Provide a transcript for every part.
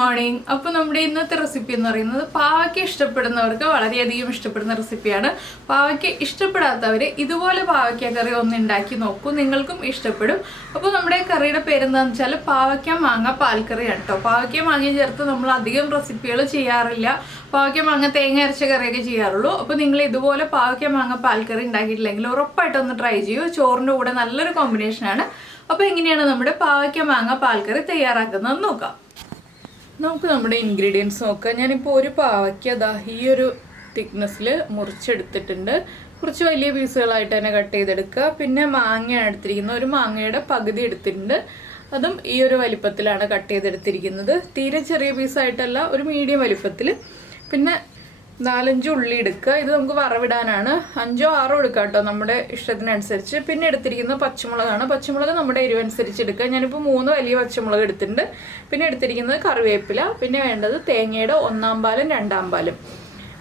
Morning. അപ്പോൾ നമ്മുടെ ഇന്നത്തെ റെസിപ്പി എന്ന് പറയുന്നത് പാവയ്ക്ക ഇഷ്ടപ്പെടുന്നവർക്ക് വളരെയധികം ഇഷ്ടപ്പെടുന്ന റെസിപ്പിയാണ്. പാവയ്ക്ക ഇഷ്ടപ്പെടാത്തവർ ഇതുപോലെ പാവയ്ക്ക കറി ഒന്ന് ഉണ്ടാക്കി നോക്കൂ, നിങ്ങൾക്കും ഇഷ്ടപ്പെടും. അപ്പോൾ നമ്മുടെ കറിയുടെ പേരെന്താണെന്ന് വെച്ചാൽ പാവയ്ക്ക മാങ്ങ പാൽക്കറിയാണ് കേട്ടോ. പാവയ്ക്ക മാങ്ങ ചേർത്ത് നമ്മൾ അധികം റെസിപ്പികൾ ചെയ്യാറില്ല. പാവയ്ക്ക മാങ്ങ തേങ്ങ അരച്ച കറിയൊക്കെ ചെയ്യാറുള്ളൂ. അപ്പോൾ നിങ്ങൾ ഇതുപോലെ പാവയ്ക്ക മാങ്ങ പാൽക്കറി ഉണ്ടാക്കിയിട്ടില്ലെങ്കിൽ ഉറപ്പായിട്ടൊന്ന് ട്രൈ ചെയ്യൂ. ചോറിൻ്റെ കൂടെ നല്ലൊരു കോമ്പിനേഷനാണ്. അപ്പോൾ എങ്ങനെയാണ് നമ്മുടെ പാവയ്ക്ക മാങ്ങ പാൽക്കറി തയ്യാറാക്കുന്നത് നോക്കാം. നമുക്ക് നമ്മുടെ ഇൻഗ്രീഡിയൻസ് നോക്കാം. ഞാനിപ്പോൾ ഒരു പാവയ്ക്ക ദാ ഈ ഒരു തിക്നെസ്സിൽ മുറിച്ചെടുത്തിട്ടുണ്ട്. കുറച്ച് വലിയ പീസുകളായിട്ട് തന്നെ കട്ട് ചെയ്തെടുക്കുക. പിന്നെ മാങ്ങയാണ് എടുത്തിരിക്കുന്നത്. ഒരു മാങ്ങയുടെ പകുതി എടുത്തിട്ടുണ്ട്. അതും ഈ ഒരു വലിപ്പത്തിലാണ് കട്ട് ചെയ്തെടുത്തിരിക്കുന്നത്. തീരെ ചെറിയ പീസായിട്ടല്ല, ഒരു മീഡിയം വലിപ്പത്തിൽ. പിന്നെ 4-5 ഉള്ളി എടുക്കുക. ഇത് നമുക്ക് വറവിടാനാണ്. 5-6 എടുക്കുക കേട്ടോ, നമ്മുടെ ഇഷ്ടത്തിനനുസരിച്ച്. പിന്നെ എടുത്തിരിക്കുന്നത് പച്ചമുളകാണ്. പച്ചമുളക് നമ്മുടെ എരിവനുസരിച്ച് എടുക്കുക. ഞാനിപ്പോൾ 3 വലിയ പച്ചമുളക് എടുത്തിട്ടുണ്ട്. പിന്നെ എടുത്തിരിക്കുന്നത് കറിവേപ്പില. പിന്നെ വേണ്ടത് തേങ്ങയുടെ 1-ാം പാലും 2-ാം പാലും.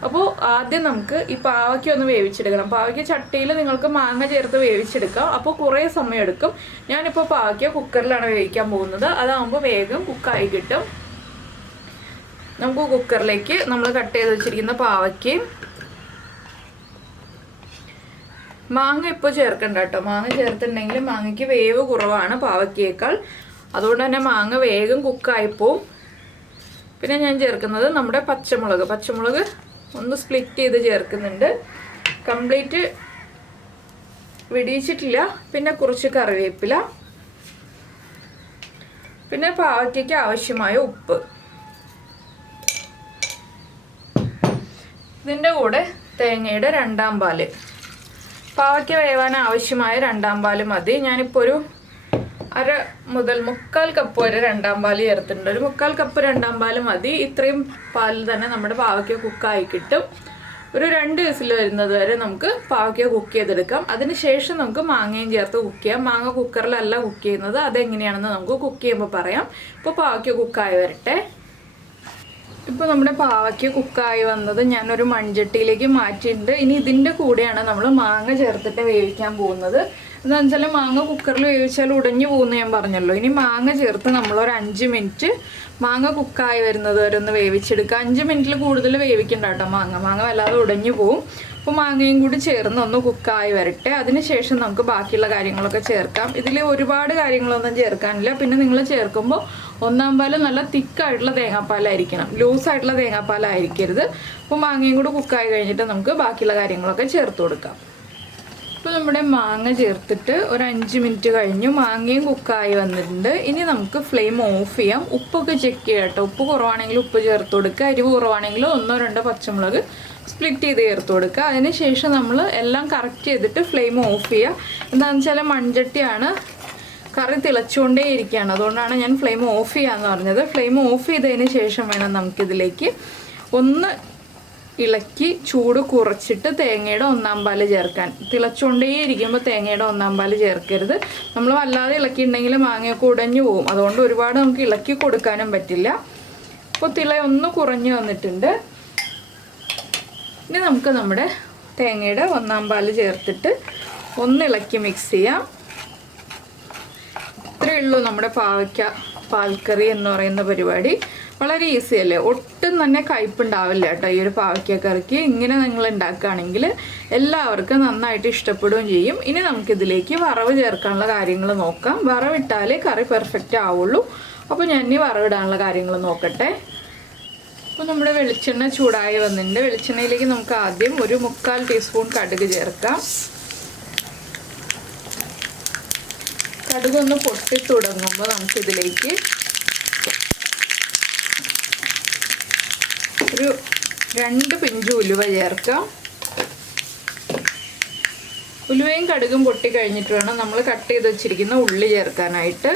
അപ്പോൾ ആദ്യം നമുക്ക് ഈ പാവയ്ക്ക ഒന്ന് വേവിച്ചെടുക്കണം. പാവയ്ക്ക ചട്ടിയിൽ നിങ്ങൾക്ക് മാങ്ങ ചേർത്ത് വേവിച്ചെടുക്കാം. അപ്പോൾ കുറേ സമയം എടുക്കും. ഞാനിപ്പോൾ പാവയ്ക്ക കുക്കറിലാണ് വേവിക്കാൻ പോകുന്നത്. അതാകുമ്പോൾ വേഗം കുക്കായി കിട്ടും. നമുക്ക് കുക്കറിലേക്ക് നമ്മൾ കട്ട് ചെയ്ത് വെച്ചിരിക്കുന്ന പാവയ്ക്കയും മാങ്ങ ഇപ്പോൾ ചേർക്കണ്ട കേട്ടോ. മാങ്ങ ചേർത്തിട്ടുണ്ടെങ്കിൽ മാങ്ങയ്ക്ക് വേവ് കുറവാണ് പാവയ്ക്കേക്കാൾ. അതുകൊണ്ട് തന്നെ മാങ്ങ വേഗം കുക്കായിപ്പോവും. പിന്നെ ഞാൻ ചേർക്കുന്നത് നമ്മുടെ പച്ചമുളക് ഒന്ന് സ്പ്ലിറ്റ് ചെയ്ത് ചേർക്കുന്നുണ്ട്. കംപ്ലീറ്റ് വെടിയിച്ചിട്ടില്ല. പിന്നെ കുറച്ച് കറിവേപ്പില, പിന്നെ പാവയ്ക്കയ്ക്ക് ആവശ്യമായ ഉപ്പ്. ഇതിൻ്റെ കൂടെ തേങ്ങയുടെ 2-ാം പാല്. പാവയ്ക്ക വേവാൻ ആവശ്യമായ 2-ാം പാല് മതി. ഞാനിപ്പോൾ ഒരു 1/2 മുതൽ 3/4 കപ്പ് വരെ 2-ാം പാല് ചേർത്തിട്ടുണ്ട്. ഒരു 3/4 കപ്പ് 2-ാം പാല് മതി. ഇത്രയും പാലിൽ തന്നെ നമ്മുടെ പാവയ്ക്ക കുക്കായി കിട്ടും. ഒരു 2 വിസിൽ വരുന്നത് വരെ നമുക്ക് പാവയ്ക്ക കുക്ക് ചെയ്തെടുക്കാം. അതിനുശേഷം നമുക്ക് മാങ്ങയും ചേർത്ത് കുക്ക് ചെയ്യാം. മാങ്ങ കുക്കറിലല്ല കുക്ക് ചെയ്യുന്നത്. അതെങ്ങനെയാണെന്ന് നമുക്ക് കുക്ക് ചെയ്യുമ്പോൾ പറയാം. ഇപ്പോൾ പാവയ്ക്ക കുക്കായി വരട്ടെ. ഇപ്പോൾ നമ്മുടെ പാവയ്ക്ക കുക്കായി വന്നത് ഞാനൊരു മൺചട്ടിയിലേക്ക് മാറ്റിയിട്ടുണ്ട്. ഇനി ഇതിൻ്റെ കൂടെയാണ് നമ്മൾ മാങ്ങ ചേർത്തിട്ട് വേവിക്കാൻ പോകുന്നത്. എന്താണെന്ന് വെച്ചാൽ മാങ്ങ കുക്കറിൽ വേവിച്ചാൽ ഉടഞ്ഞു പോകുന്നു ഞാൻ പറഞ്ഞല്ലോ. ഇനി മാങ്ങ ചേർത്ത് നമ്മളൊരു 5 മിനിറ്റ് മാങ്ങ കുക്കായി വരുന്നത് വരെ ഒന്ന് വേവിച്ചെടുക്കുക. 5 മിനിറ്റിൽ കൂടുതൽ വേവിക്കണ്ട കേട്ടോ. മാങ്ങ വല്ലാതെ ഉടഞ്ഞു പോവും. അപ്പോൾ മാങ്ങയും കൂടി ചേർന്ന് ഒന്ന് കുക്കായി വരട്ടെ. അതിനുശേഷം നമുക്ക് ബാക്കിയുള്ള കാര്യങ്ങളൊക്കെ ചേർക്കാം. ഇതിൽ ഒരുപാട് കാര്യങ്ങളൊന്നും ചേർക്കാനില്ല. പിന്നെ നിങ്ങൾ ചേർക്കുമ്പോൾ 1-ാം പാല് നല്ല തിക്കായിട്ടുള്ള തേങ്ങാപ്പാലായിരിക്കണം, ലൂസായിട്ടുള്ള തേങ്ങാപ്പാലായിരിക്കരുത്. അപ്പോൾ മാങ്ങയും കൂടി കുക്കായി കഴിഞ്ഞിട്ട് നമുക്ക് ബാക്കിയുള്ള കാര്യങ്ങളൊക്കെ ചേർത്ത് കൊടുക്കാം. ഇപ്പോൾ നമ്മുടെ മാങ്ങ ചേർത്തിട്ട് ഒരു 5 മിനിറ്റ് കഴിഞ്ഞു. മാങ്ങയും കുക്കായി വന്നിട്ടുണ്ട്. ഇനി നമുക്ക് ഫ്ലെയിം ഓഫ് ചെയ്യാം. ഉപ്പൊക്കെ ചെക്ക് ചെയ്യാം കേട്ടോ. ഉപ്പ് കുറവാണെങ്കിൽ ഉപ്പ് ചേർത്ത് കൊടുക്കുക. എരിവ് കുറവാണെങ്കിൽ 1-2 പച്ചമുളക് സ്പ്ലിറ്റ് ചെയ്ത് ചേർത്ത് കൊടുക്കുക. അതിനുശേഷം നമ്മൾ എല്ലാം കറക്റ്റ് ചെയ്തിട്ട് ഫ്ലെയിം ഓഫ് ചെയ്യുക. എന്താണെന്ന് വെച്ചാൽ മൺചട്ടിയാണ്, കറി തിളച്ചുകൊണ്ടേ ഇരിക്കുകയാണ്. അതുകൊണ്ടാണ് ഞാൻ ഫ്ലെയിം ഓഫ് ചെയ്യാമെന്ന് പറഞ്ഞത്. ഫ്ലെയിം ഓഫ് ചെയ്തതിന് ശേഷം വേണം നമുക്കിതിലേക്ക് ഒന്ന് ഇളക്കി ചൂട് കുറച്ചിട്ട് തേങ്ങയുടെ 1-ാം പാല് ചേർക്കാൻ. തിളച്ചുകൊണ്ടേ ഇരിക്കുമ്പോൾ തേങ്ങയുടെ 1-ാം പാല് ചേർക്കരുത്. നമ്മൾ വല്ലാതെ ഇളക്കിയിട്ടുണ്ടെങ്കിൽ മാങ്ങയൊക്കെ ഉടഞ്ഞു പോകും. അതുകൊണ്ട് ഒരുപാട് നമുക്ക് ഇളക്കി കൊടുക്കാനും പറ്റില്ല. ഇപ്പോൾ തിള ഒന്ന് കുറഞ്ഞു വന്നിട്ടുണ്ട്. ഇനി നമുക്ക് നമ്മുടെ തേങ്ങയുടെ 1-ാം പാല് ചേർത്തിട്ട് ഒന്ന് ഇളക്കി മിക്സ് ചെയ്യാം. ഇത്രയേ ഉള്ളൂ നമ്മുടെ പാവയ്ക്ക പാൽക്കറി എന്ന് പറയുന്ന പരിപാടി. വളരെ ഈസി അല്ലേ? ഒട്ടും തന്നെ കയ്പുണ്ടാവില്ല കേട്ടോ ഈ ഒരു പാവയ്ക്ക കറിക്ക്. ഇങ്ങനെ നിങ്ങൾ ഉണ്ടാക്കുകയാണെങ്കിൽ എല്ലാവർക്കും നന്നായിട്ട് ഇഷ്ടപ്പെടുകയും ചെയ്യും. ഇനി നമുക്കിതിലേക്ക് വറവ് ചേർക്കാനുള്ള കാര്യങ്ങൾ നോക്കാം. വറവിട്ടാലേ കറി പെർഫെക്റ്റ് ആവുള്ളൂ. അപ്പോൾ ഞാൻ ഇനി വറവിടാനുള്ള കാര്യങ്ങൾ നോക്കട്ടെ. അപ്പോൾ നമ്മുടെ വെളിച്ചെണ്ണ ചൂടായി വന്നിട്ടുണ്ട്. വെളിച്ചെണ്ണയിലേക്ക് നമുക്ക് ആദ്യം ഒരു 3/4 ടീസ്പൂൺ കടുക് ചേർക്കാം. കടുകൊന്ന് പൊട്ടി തുടങ്ങുമ്പോൾ നമുക്കിതിലേക്ക് ഒരു 2 പിഞ്ച് ഉലുവ ചേർക്കാം. ഉലുവയും കടുകും പൊട്ടി കഴിഞ്ഞിട്ട് വേണം നമ്മൾ കട്ട് ചെയ്ത് വെച്ചിരിക്കുന്ന ഉള്ളി ചേർക്കാനായിട്ട്.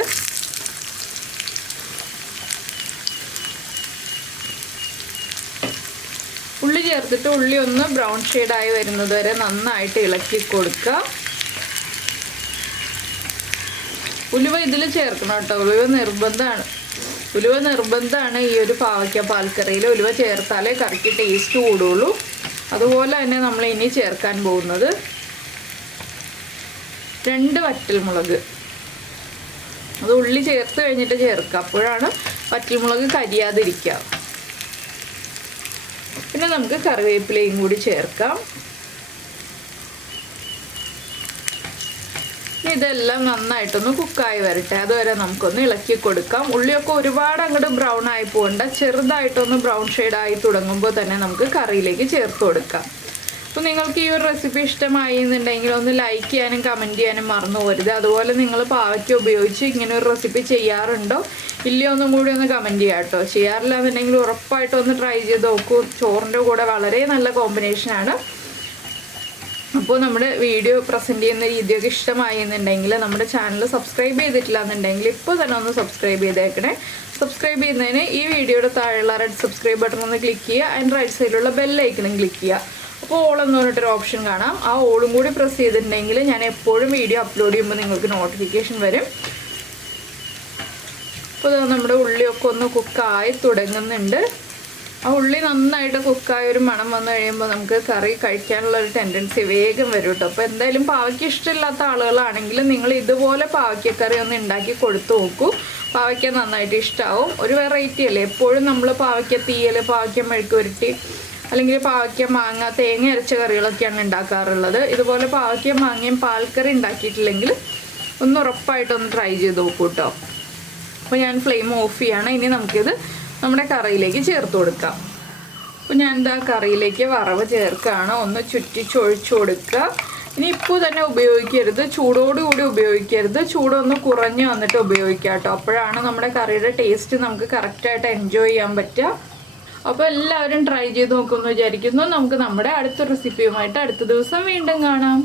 ഉള്ളി ചേർത്തിട്ട് ഉള്ളി ഒന്ന് ബ്രൗൺ ഷെയ്ഡായി വരുന്നത് വരെ നന്നായിട്ട് ഇളക്കി കൊടുക്കുക. ഉലുവ ഇതിൽ ചേർക്കണം കേട്ടോ. ഉലുവ നിർബന്ധമാണ് ഈ ഒരു പാവയ്ക്ക പാൽക്കറിയിൽ. ഉലുവ ചേർത്താലേ കറിക്ക് ടേസ്റ്റ് കൂടുള്ളൂ. അതുപോലെ തന്നെ നമ്മൾ ഇനി ചേർക്കാൻ പോകുന്നത് 2 വറ്റൽമുളക്. അത് ഉള്ളി ചേർത്ത് കഴിഞ്ഞിട്ട് ചേർക്കുക. അപ്പോഴാണ് വറ്റൽമുളക് കരിയാതിരിക്കുക. പിന്നെ നമുക്ക് കറിവേപ്പിലയും കൂടി ചേർക്കാം. ഇതെല്ലാം നന്നായിട്ടൊന്ന് കുക്കായി വരട്ടെ. അതുവരെ നമുക്കൊന്ന് ഇളക്കി കൊടുക്കാം. ഉള്ളിയൊക്കെ ഒരുപാട് അങ്ങോട്ട് ബ്രൗൺ ആയി പോകണ്ട, ചെറുതായിട്ടൊന്ന് ബ്രൗൺ ഷെയ്ഡായി തുടങ്ങുമ്പോൾ തന്നെ നമുക്ക് കറിയിലേക്ക് ചേർത്ത് കൊടുക്കാം. അപ്പോൾ നിങ്ങൾക്ക് ഈ ഒരു റെസിപ്പി ഇഷ്ടമായി എന്നുണ്ടെങ്കിൽ ഒന്ന് ലൈക്ക് ചെയ്യാനും കമൻറ്റ് ചെയ്യാനും മറന്നു പോകരുത്. അതുപോലെ നിങ്ങൾ പാവയ്ക്ക ഉപയോഗിച്ച് ഇങ്ങനെ ഒരു റെസിപ്പി ചെയ്യാറുണ്ടോ ഇല്ലയോ ഒന്നും കൂടി ഒന്ന് കമൻറ്റ് ചെയ്യാം കേട്ടോ. ചെയ്യാറില്ല എന്നുണ്ടെങ്കിൽ ഉറപ്പായിട്ടും ഒന്ന് ട്രൈ ചെയ്ത് നോക്കൂ. ചോറിൻ്റെ കൂടെ വളരെ നല്ല കോമ്പിനേഷനാണ്. അപ്പോൾ നമ്മുടെ വീഡിയോ പ്രസൻറ്റ് ചെയ്യുന്ന രീതിയൊക്കെ ഇഷ്ടമായി എന്നുണ്ടെങ്കിൽ നമ്മുടെ ചാനൽ സബ്സ്ക്രൈബ് ചെയ്തിട്ടില്ല എന്നുണ്ടെങ്കിൽ ഇപ്പോൾ തന്നെ ഒന്ന് സബ്സ്ക്രൈബ് ചെയ്തേക്കണേ. സബ്സ്ക്രൈബ് ചെയ്യുന്നതിന് ഈ വീഡിയോയുടെ താഴെയുള്ള റെഡ് സബ്സ്ക്രൈബ് ബട്ടൺ ഒന്ന് ക്ലിക്ക് ചെയ്യുക. അതിൻ്റെ റൈറ്റ് സൈഡിലുള്ള ബെല്ലൈക്കണും ക്ലിക്ക് ചെയ്യുക. അപ്പോൾ ഓൾ എന്ന് പറഞ്ഞിട്ടൊരു ഓപ്ഷൻ കാണാം. ആ ഓളും കൂടി പ്രസ് ചെയ്തിട്ടുണ്ടെങ്കിൽ ഞാൻ എപ്പോഴും വീഡിയോ അപ്ലോഡ് ചെയ്യുമ്പോൾ നിങ്ങൾക്ക് നോട്ടിഫിക്കേഷൻ വരും. അപ്പോൾ നമ്മുടെ ഉള്ളിയൊക്കെ ഒന്ന് കുക്കായി തുടങ്ങുന്നുണ്ട്. ആ ഉള്ളി നന്നായിട്ട് കുക്കായ ഒരു മണം വന്നു കഴിയുമ്പോൾ നമുക്ക് കറി കഴിക്കാനുള്ള ഒരു ടെൻഡൻസി വേഗം വരും കേട്ടോ. അപ്പോൾ എന്തായാലും പാവയ്ക്ക ഇഷ്ടമില്ലാത്ത ആളുകളാണെങ്കിൽ നിങ്ങൾ ഇതുപോലെ പാവയ്ക്കക്കറി ഒന്ന് ഉണ്ടാക്കി കൊടുത്തു നോക്കൂ. പാവയ്ക്ക നന്നായിട്ട് ഇഷ്ടമാവും. ഒരു വെറൈറ്റി അല്ലേ. എപ്പോഴും നമ്മൾ പാവയ്ക്ക തീയൽ, പാവയ്ക്ക മെഴുക്ക് പുരട്ടി, അല്ലെങ്കിൽ പാവയ്ക്ക മാങ്ങ തേങ്ങ അരച്ച കറികളൊക്കെയാണ് ഉണ്ടാക്കാറുള്ളത്. ഇതുപോലെ പാവയ്ക്ക മാങ്ങയും പാൽക്കറി ഉണ്ടാക്കിയിട്ടില്ലെങ്കിൽ ഒന്ന് ഉറപ്പായിട്ടൊന്ന് ട്രൈ ചെയ്ത് നോക്കൂ കേട്ടോ. അപ്പോൾ ഞാൻ ഫ്ലെയിം ഓഫ് ചെയ്യാണ്. ഇനി നമുക്കിത് നമ്മുടെ കറിയിലേക്ക് ചേർത്ത് കൊടുക്കാം. അപ്പോൾ ഞാൻ എന്താ കറിയിലേക്ക് വറവ് ചേർക്കുകയാണ്. ഒന്ന് ചുറ്റിച്ചൊഴിച്ചു കൊടുക്കുക. ഇനി ഇപ്പോൾ തന്നെ ഉപയോഗിക്കരുത്, ചൂടോടുകൂടി ഉപയോഗിക്കരുത്. ചൂടൊന്ന് കുറഞ്ഞ് വന്നിട്ട് ഉപയോഗിക്കുക കേട്ടോ. അപ്പോഴാണ് നമ്മുടെ കറിയുടെ ടേസ്റ്റ് നമുക്ക് കറക്റ്റായിട്ട് എൻജോയ് ചെയ്യാൻ പറ്റുക. അപ്പോൾ എല്ലാവരും ട്രൈ ചെയ്ത് നോക്കുമെന്ന് വിചാരിക്കുന്നു. നമുക്ക് നമ്മുടെ അടുത്ത റെസിപ്പിയുമായിട്ട് അടുത്ത ദിവസം വീണ്ടും കാണാം.